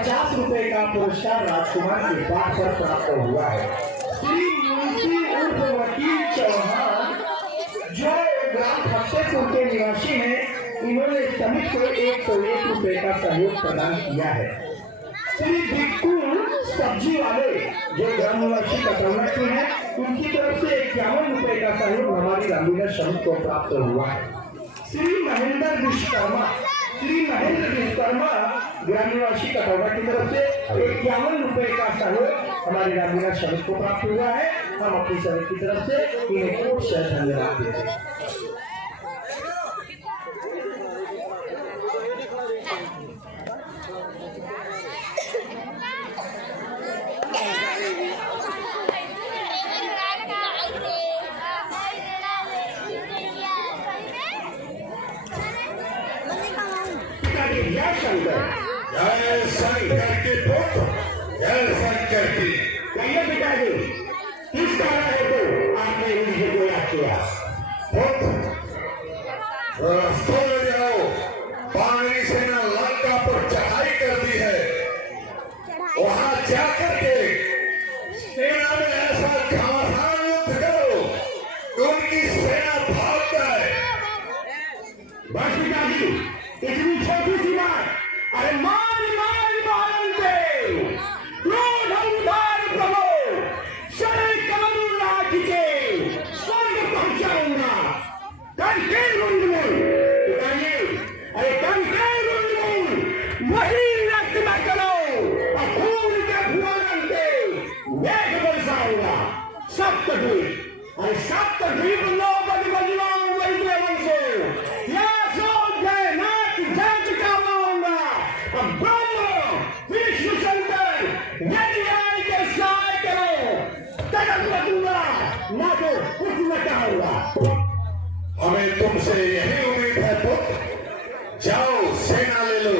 ₹50 का पुरस्कार राजकुमार के पाठ पर प्राप्त हुआ है। श्री मुंशी उर्फ वकील चौहान जो ग्राम फतेहपुर के निवासी हैं, इन्होंने समिति को ₹101 का सहयोग प्रदान किया है। श्री बिट्टू सब्जी वाले जो ग्राम निवासी कटौना के हैं, उनकी तरफ से ₹51 का सहयोग हमारी रामलीला समिति को प्राप्त हुआ है। श्री महेंद्र विश्वकर्मा ग्राम निवासी कटौना की तरफ से ₹51 का सहयोग हमारी रामलीला समिति को प्राप्त हुआ है। हम अपनी समिति की तरफ से इन्हें कोट से धन्यवाद देते हैं। जय शंकर के पुत्र, जय शंकर की। कहिए पिताजी, किस कारण है तो आपने मुझे को याद किया? रास्तों में जाओ, पानी से न लंका पर चढ़ाई कर दी है। वहां जाकर के सेना में ऐसा घमासान युद्ध करो कि उनकी सेना भाग जाए। बस पिताजी, इतनी छोटी सी बात, अरे मान दे, क्रोध अंधार प्रभो, शरीर कमल राख के स्वर्ग पहुंचाऊंगा। करके रुंडमुन, पिताजी, अरे करके रुंडमुन, वही रक्त में करो और खून के फुआरों से मेघ बरसाऊंगा। सप्तद्वीप, अरे सप्तद्वीप लो बजवाऊं वही देवन से, या सो जयनाथ जग का माऊंगा। अब ब्रह्म विष्णु शंकर यदि आए के सहाय करो, तड़प लगूंगा, ना तो कुछ न चाहूंगा। हमें तुमसे यही उम्मीद है पुत्र। जाओ, सेना ले लो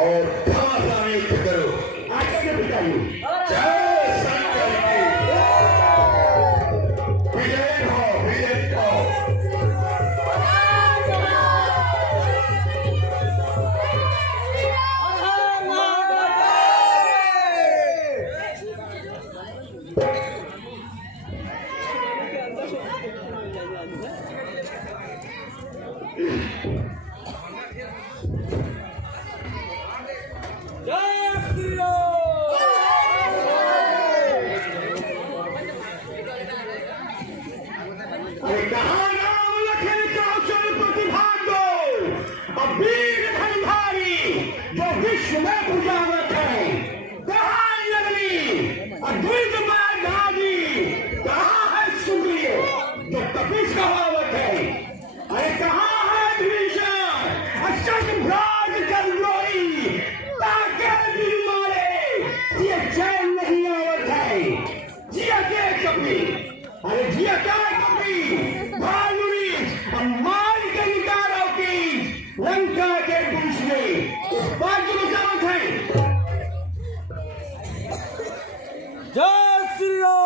और घमासान युद्ध करो। आगे के पिताजी, जय शंकर की। विजय हो, विजय हो। अरे कहाँ राम लखन कौशल प्रतिभाग दो, अब वीर धनुधारी जो विश्व में पूजावत है। कहाँ लगनी अद्वैत में गादी, कहाँ है सुग्रीव जो कपिस कहावत है। अरे कहाँ है भीषण अष्टभ्राज कलरोई, ताके भी मारे ये चैन नहीं आवत है। जिया के कपी, अरे जिया क्या भालुरी मार के निकालो की लंका के बीच में इस बात की रुकावट है। जय श्री राम।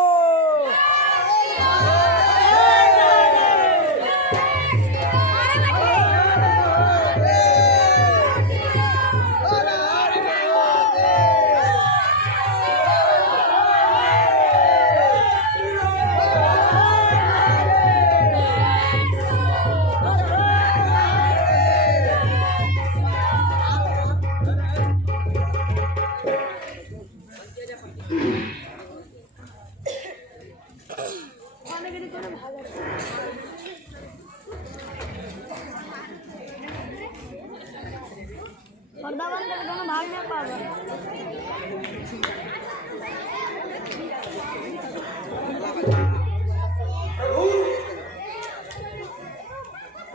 भाग नहीं पाएगा।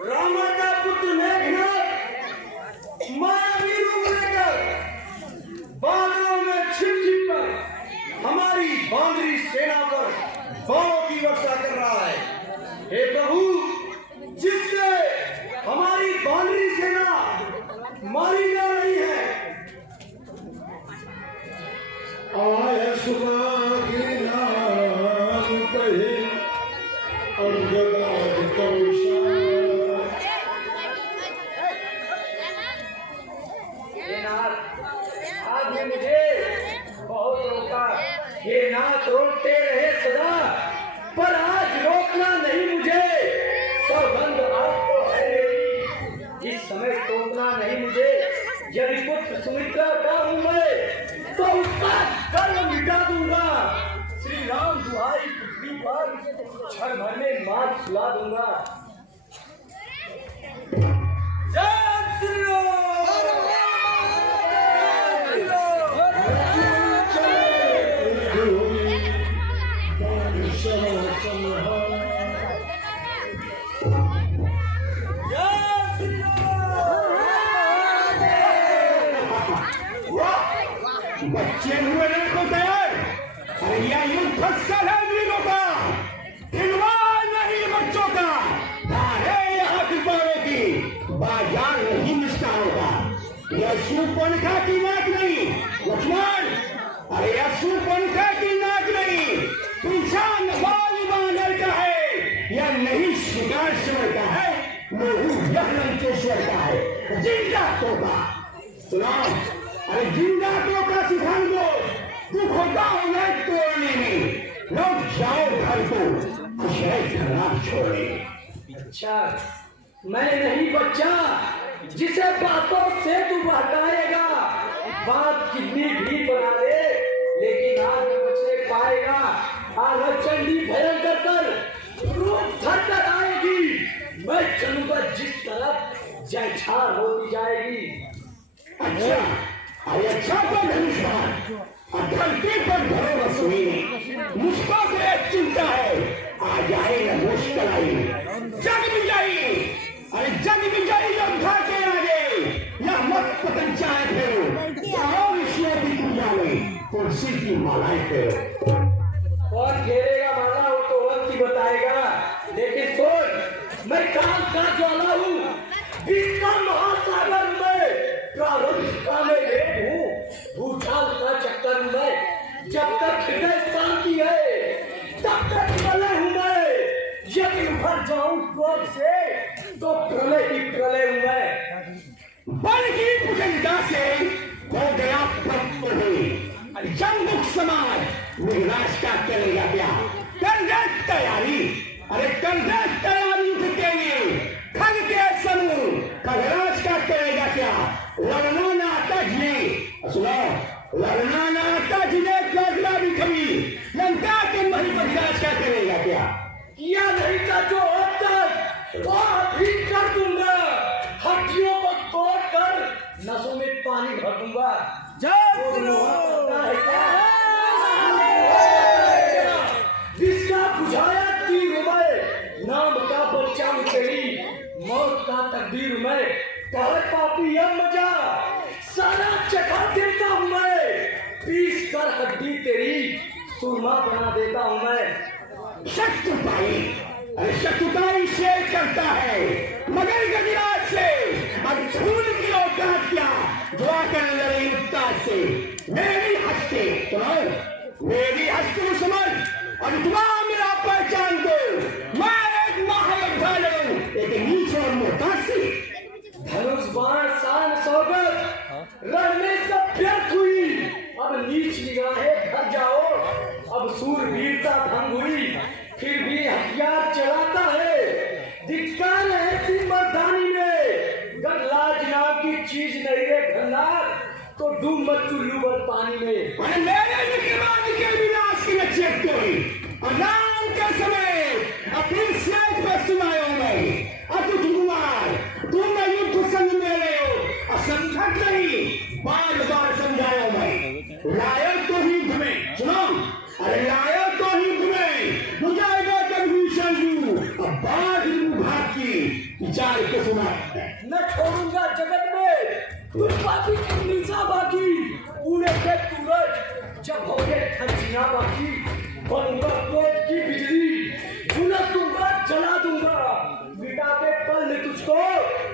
रामा का पुत्र मेघनाथ मायावी रूप लेकर बादलों में छिप छिप कर हमारी बांदरी सेना पर बाणों की वर्षा कर रहा है। हे प्रभु, जिससे हमारी बानरी सेना मारी जा रही है, आए सुबह की नाम कहे और जगाद कौशा। हे नाथ, आपने मुझे बहुत रोका। हे नाथ, रोकते रहे सदा, पर आज रोकना नहीं मुझे। सौगंध आपको है मेरी, इस समय टोकना नहीं मुझे। यदि पुत्र सुमित्रा का हूँ मैं, तो उसका गर्व मिटा दूंगा। श्री राम दुहाई पृथ्वी पर क्षण भर में मार सुला दूंगा। जय श्री राम। बच्चे हुए को तैयार। अरे यह युद्ध फंसकर है वीरों का, खिलवाड़ नहीं बच्चों का। धारे यहाँ कृपाणों की, बाजार नहीं निष्ठाओं का। यह शूर्पणखा की नाक नहीं लक्ष्मण, अरे यह शूर्पणखा की नाक नहीं, पीछान वाली बानर का है। यह नहीं शिकारेश्वर का है, मोहू यह लंकेश्वर का है। जिंदा तोता सुनाओ, अरे जिंदा तोता सिखान दो, दुख होता उन्हें तोड़ने में। लोग जाओ घर को, खुश है घरना छोड़े। अच्छा, मैं नहीं बच्चा जिसे बातों से तू बहकाएगा। बात कितनी भी बना ले, लेकिन आज न बचने पाएगा। आज चंडी भयंकर कर रूप धर कर आएगी। मैं चलूंगा जिस तरफ, जयछार होती जाएगी। अच्छा, अरे अच्छा तो धनुष्मान, धरती पर घरों रसोई, मुझको तो एक चिंता है, आ जाए न मुश्किल आई, जग भी जाई। अरे जग भी जाई योद्धा के आगे, यह मत पतन चाहे फिर और विषयों की पूजा में तुलसी की मालाएं फेरो। कौन घेरेगा माला हो तो वक्त ही बताएगा। लेकिन सुन, मैं काल का ज्वाला हूँ, विश्व का महासागर में, प्रारंभ का मैं वेद हूँ, भूचाल का चक्कर हूँ मैं। जब तक हृदय शांति है, तब तक प्रलय हूँ मैं। यदि उभर जाऊं क्रोध से, तो प्रलय ही प्रलय हूँ मैं। बल की पुजंता से हो गया प्रत्यय, जंगुक समाज विनाश का करेगा क्या? कर दे तैयारी, अरे कर दे तैयारी युद्ध के लिए। खग के समूह खगराज का करेगा क्या? लड़ना ना आता जिन्हें, सुनो, लड़ना ना आता जिन्हें कागला भी कभी, लंका के महल पर राज का करेगा क्या? किया नहीं था जो अब तक, वो अभी कर दूंगा। हड्डियों को तोड़ कर नसों में पानी भर दूंगा। जिसका बुझाया तीर मैं, नाम का बच्चा तेरी, मौत का तकदीर मैं। कहे पापी अब मजा, सारा चखा देता हूँ मैं। पीस कर हड्डी तेरी, सुरमा बना देता हूँ मैं। शत्रुताई, अरे शत्रुताई शेर करता है, मगर गजराज से अब धूल की औकात क्या, जो आकर लड़े उत्तार से। मेरी हस्ती सुनो, मेरी हस्ती समझ, और तुम्हारा मेरा पहचान दो। मैं एक महायोद्धा लड़ूं, एक नीच और मोहताज से। धनुष बाण शान सौगत लड़ने से व्यर्थ हुई। अब नीच निगाहें घर जाओ, अब सूरवीरता भंग हुई। फिर भी हथियार चलाता है, धिक्कार है ऐसी मर्दानी में। गदलाज नाम की चीज नहीं रे भंडार, तो डूब मत चुल्लू भर पानी में। मेरे विक्रमाद के विनाश की नक्षत्र कोई, और राम के समय अपनी स्याह पर सुनायो मैं। अतुत कुमार, तुम युद्ध संग में रहे हो, असंख्य नहीं, बार बार समझाया मैं। लायो तो युद्ध में, सुनो, अरे लायो तो युद्ध में, बुझाएगा कभी शंजू, अब बाढ़ भाग की विचार के सुना। न छोड़ूंगा जगत में तुम बाकी निशा बाकी, उड़े के सूरज जब हो गए खर्चियां बाकी। बनूंगा क्रोध की बिजली,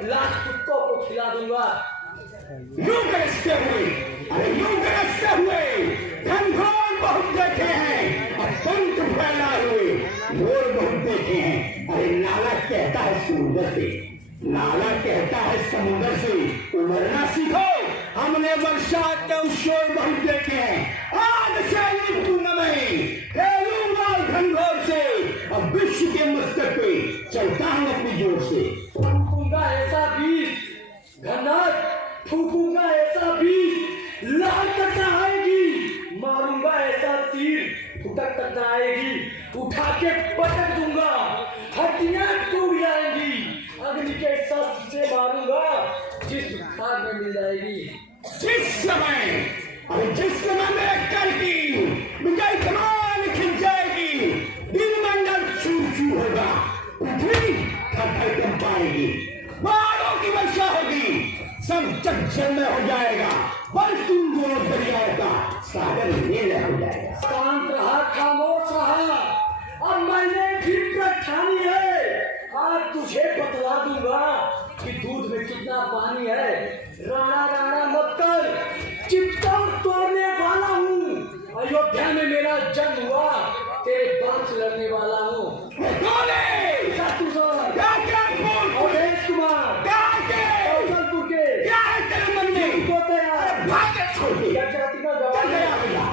लाश कुत्तों को खिला दूंगा। यूं गरजते हुए, अरे यूं गरजते हुए घनघोर बहुत देखे हैं और पंख फैलाए हुए मोर बहुत देखे हैं। अरे नाला कहता है समुद्र से, नाला कहता है समुद्र से उमरना सीखो। हमने वर्षा के शोर बहुत देखे हैं। आज से में खेलूंगा घनघोर से और विश्व के मस्तक पे चलता हूं अपनी जोर से। फूकूंगा ऐसा बीज घनघोर, फूकूंगा ऐसा बीज लाल टकराएगी, मारूंगा ऐसा तीर फुटक टकराएगी, उठा के पटक दूंगा हड्डियां टूट जाएंगी, अग्नि के शस्त्र से मारूंगा जिस भाग में मिल जाएगी। जिस समय मेरे कर की विजय कमान खिल जाएगी, दिन मंडल चूर चूर होगा, पृथ्वी थर कम पाएगी, बाढ़ों की वर्षा होगी, सब जग जल में हो जाएगा, पर तुम दोनों दरियाओं का सागर नील हो जाएगा। शांत रहा, खामोश रहा, अब मैंने भी ठानी है। आज तुझे बतला दूंगा कि दूध में कितना पानी है। राणा राणा मत कर, चित्तौड़ तोड़ने वाला हूँ। अयोध्या में मेरा जन्म हुआ, तेरे बाप से लड़ने वाला हूँ। अवधेश कुमार कौशलपुर के क्या है तेरे मन में? भाग छोड़ दे। जाति का चल गया भैया।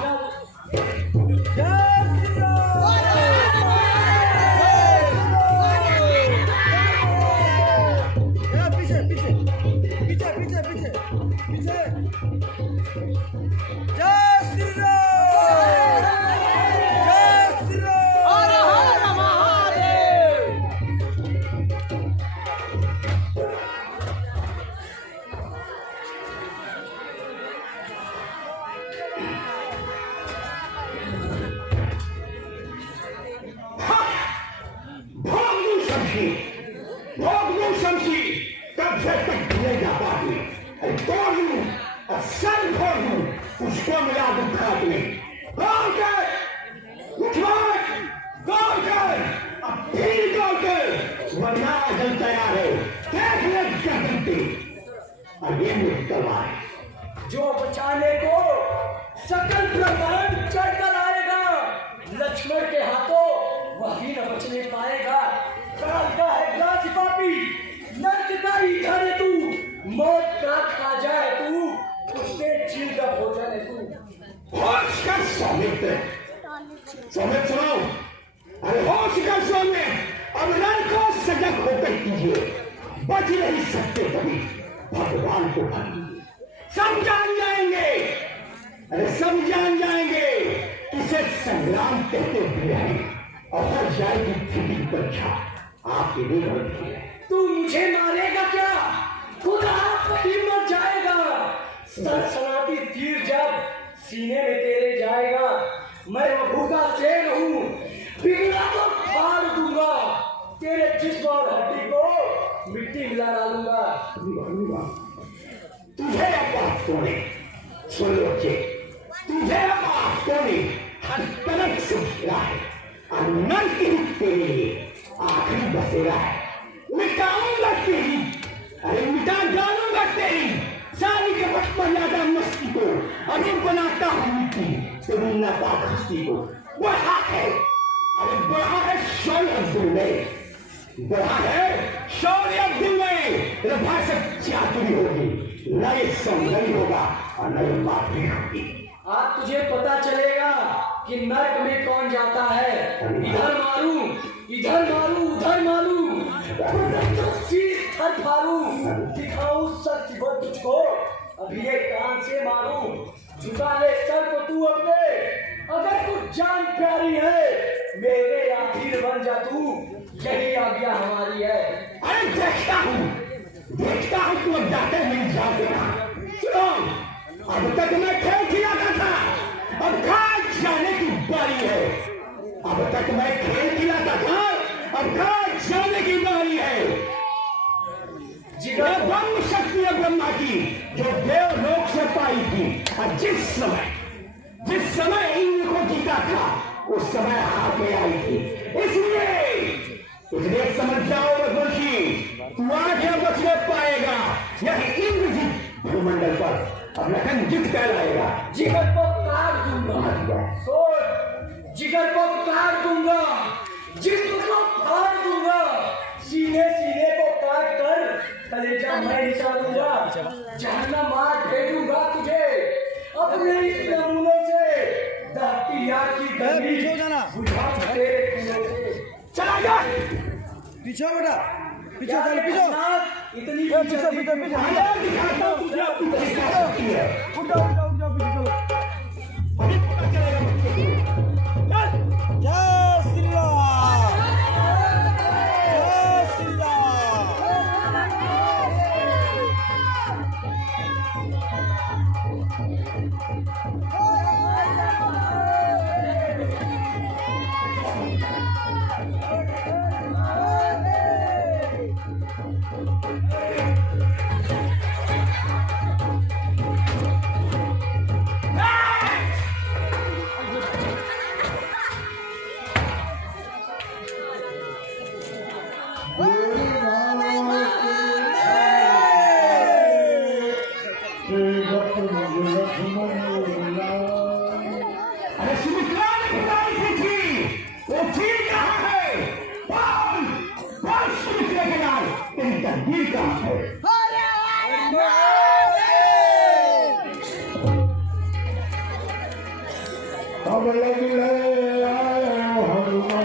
उसको मिला दूं खाक में। गौर कर, अब फिर गौर कर, वरना अजल तैयार है। देख ले क्या बनती और ये मुश्किल जो बचाने को सकल ब्रह्मांड चढ़कर आएगा, लक्ष्मण के हाथों वह भी न बचने पाएगा। काल का है ग्रास पापी, नर्क का ईंधन है तू, मौत का खा जाए तू, उसके जीव का भोजन है तू। होश कर सौमित्र, सौमित्र सुनो, अरे होश कर सौमित्र, अब रण को सजग होकर कीजिए, बच नहीं सकते कभी भगवान को भागिए। सब जान जाएंगे, अरे सब जान जाएंगे इसे संग्राम कहते हुए हैं और हर जाएगी फिर परीक्षा आपके लिए होती है। तू मुझे मारेगा क्या? खुद आप ही मर जाएगा। सनसनाती तीर जब सीने में तेरे जाएगा, मैं वभू का शेर हूँ, बिगड़ा तो फाड़ दूंगा, तेरे जिस्म और हड्डी को मिट्टी मिला डालूंगा। तुझे बात सुने, सुन लो बच्चे, तुझे बात सुने हर तरफ से घिरा है और नर की तेरे लिए आखिरी बसेरा है। मिटाऊंगा तेरी, अरे मिटा डालूंगा तेरी सारी के मर्यादा मस्ती को, अरे बनाता हूँ मिट्टी तेरी नापाक हस्ती को। बढ़ा है, अरे बढ़ा है शौर्य अब्दुल में, बढ़ा है शौर्य अब्दुल में, भाषा चातुरी होगी, नए संगई होगा और नई माफी होगी। आज तुझे पता चलेगा कि नर्क में कौन जाता है। इधर मारूं, इधर मारूं, उधर मारूं, शीश थर फाड़ूं, दिखाऊं शक्ति बल तुझको, अभी एक कान से मारूं, झुका ले सर को तू अपने, अगर कुछ जान प्यारी है मेरे आखिर बन जा तू, यही आज्ञा हमारी है। अरे देखता हूँ तू अब जाते मिल जाते ना। सुनो, अब तक मैं खेल खिलाता था, अब खाट जाने की बारी है। अब तक मैं खेल खिलाता था, अब खाट जाने की बारी है। जिगर ब्रह्म शक्ति है ब्रह्मा की, जो देवलोक से पाई थी, और जिस समय इंद्र को जीता था उस समय हाथ में आई थी। इसलिए समझ जाओ रघुवंशी, तू आज यह बचने पाएगा। यह इंद्रजीत भूमंडल पर अब लखन जित कहलाएगा। जिगर को काट दूंगा, सोच, जिगर को काट दूंगा, जिस्म को फाड़ दूंगा, सीने सीने को काट कर कलेजा मैं निकालूंगा, जहन्नम आग भेजूंगा तुझे अपने इस नमूने से, दहती आग की गर्मी बुझा तेरे कुएं से। चला जा पीछे बेटा, पीछे चल, पीछे इतनी पीछे पीछे पीछे आया दिखाता हूं तुझे अपनी तरीका सकती है। उठ जाओ उठ जाओ उठ जाओ, पीछे चलो। अभी पता चलेगा मुझको। चल जय श्री राम, जय श्री राम। अरे सुमित्रा ने बुलाई थी, वो ठीक कहाँ है? बोल सुमित्रा के नाम, तेरी तकदीर कहाँ है? अब लगले आयो हनुमान,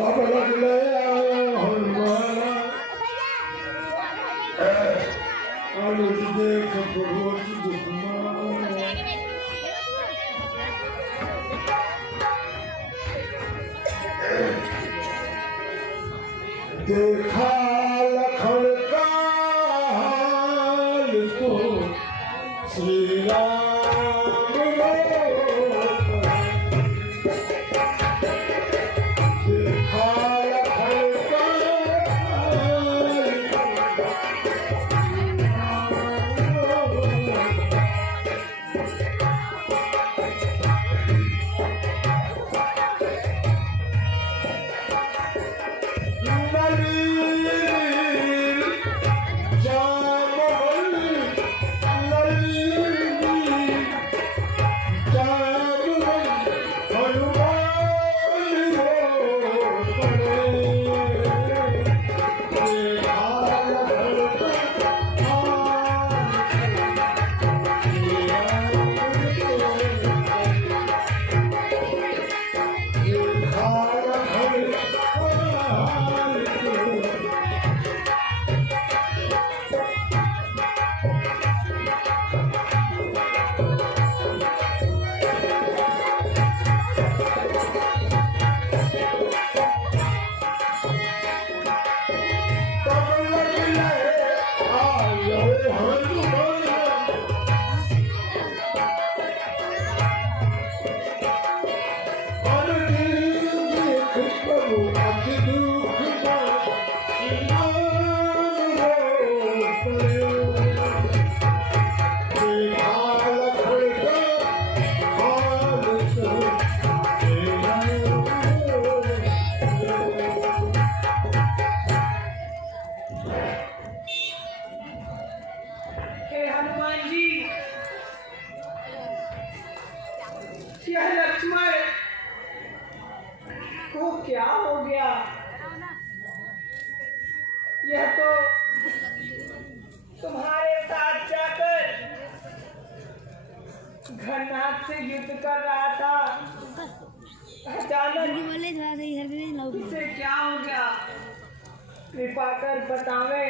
अब लगले आयो हनुमान, अनुज देख प्रभु दुश्मन, देखा लखन का हाल तो श्री राम यह लक्ष्मण को क्या हो गया? यह तो तुम्हारे साथ जाकर घरनाथ से युद्ध कर रहा था। अचानक इसे क्या हो गया? कृपा कर बतावे।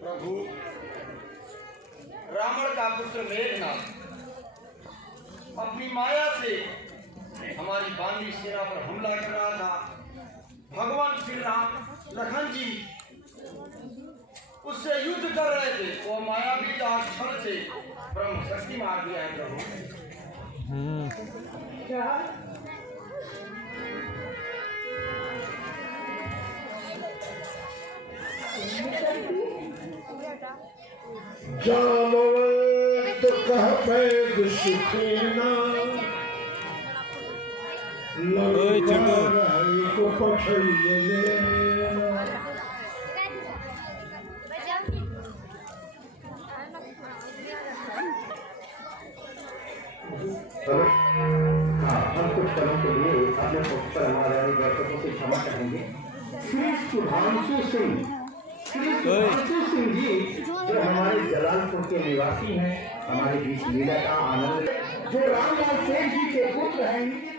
प्रभु, रावण का पुत्र मेघनाथ अपनी माया से हमारी बांदी सेना पर हमला कर रहा था। भगवान श्री राम लखन जी उससे युद्ध कर रहे थे। वो मायावी क्षण से ब्रह्म शक्ति मार दिया है प्रभु। क्या? जामवंत कह पैद सुखेना लंकाई को पठइए लेना। हाँ, हम कुछ पलों के लिए अपने पुत्र पर हमारे दर्शकों से क्षमा चाहेंगे। श्री सुधांशु सिंह जी जो हमारे जलालपुर के निवासी हैं, हमारे बीच लीला का आनंद, जो रामलाल सेठ जी के पुत्र हैं।